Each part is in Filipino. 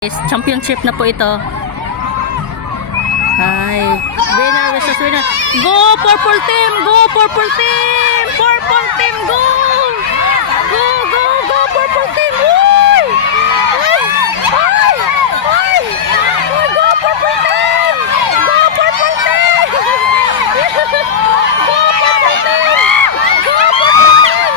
Championship na po ito. Hi. Winner versus winner. Go purple team! Go purple team! Purple team go! Go go go purple team! Uy! Uy! Uy! Uy! Uy! Go purple team! Go purple team! Go purple team! Go purple team!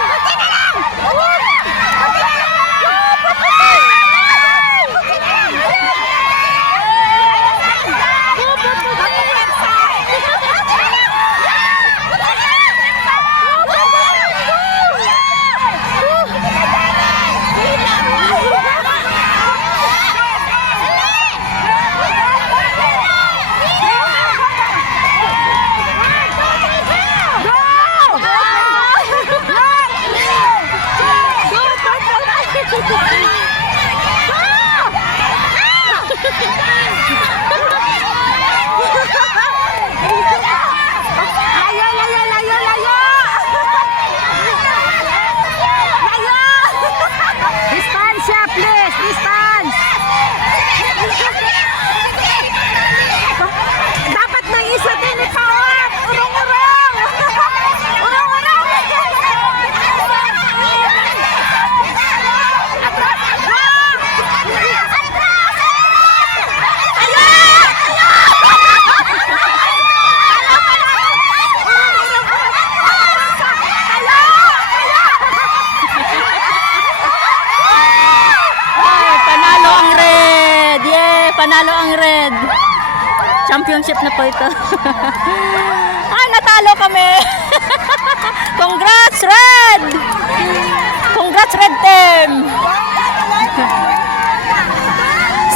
Panalo ang red. Championship na po ito. Ay, natalo kami. Congrats, red! Congrats, red team!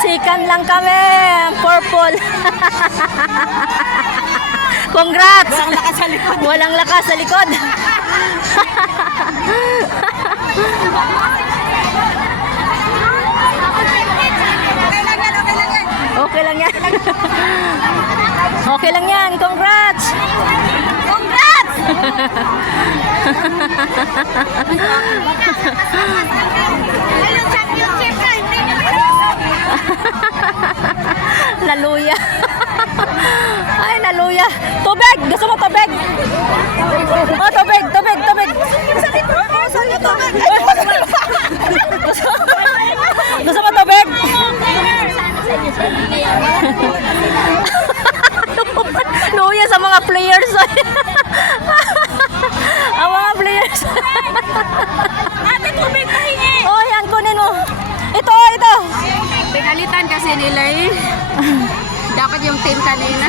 Sikan lang kami. Purple. Congrats! Walang lakas sa likod. Walang lakas sa likod. Okay lang yan. Okay lang yan. Congrats! Congrats! Naluya. Ay, naluya. Tubig! Gusto mo tubig? Oh, tubig, tubig, tubig. Gusto mo tubig? Luya sa mga players. Ang mga players. Ate, tubig pahingi. Oh, yan, kunin mo. Ito, ito. Pinalitan kasi nila eh. Dapat yung team kanina.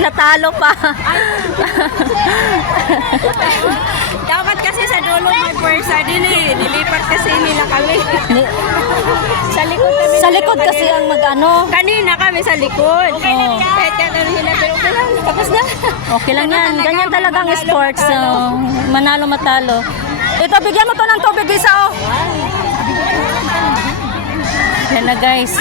Natalo pa. Dapat kasi sa dulo may pwersa din eh. Nilipat kasi nila kami. Sa likod kami. Sa likod kasi ang mag-ano. Kanina kami sa likod. Okay lang yan. Kahit yan nila, pero okay lang. Tapos na. Okay lang yan. Ganyan talagang sports. Manalo matalo. Ito, bigyan mo to ng tubig isa, oh. Yan na, guys.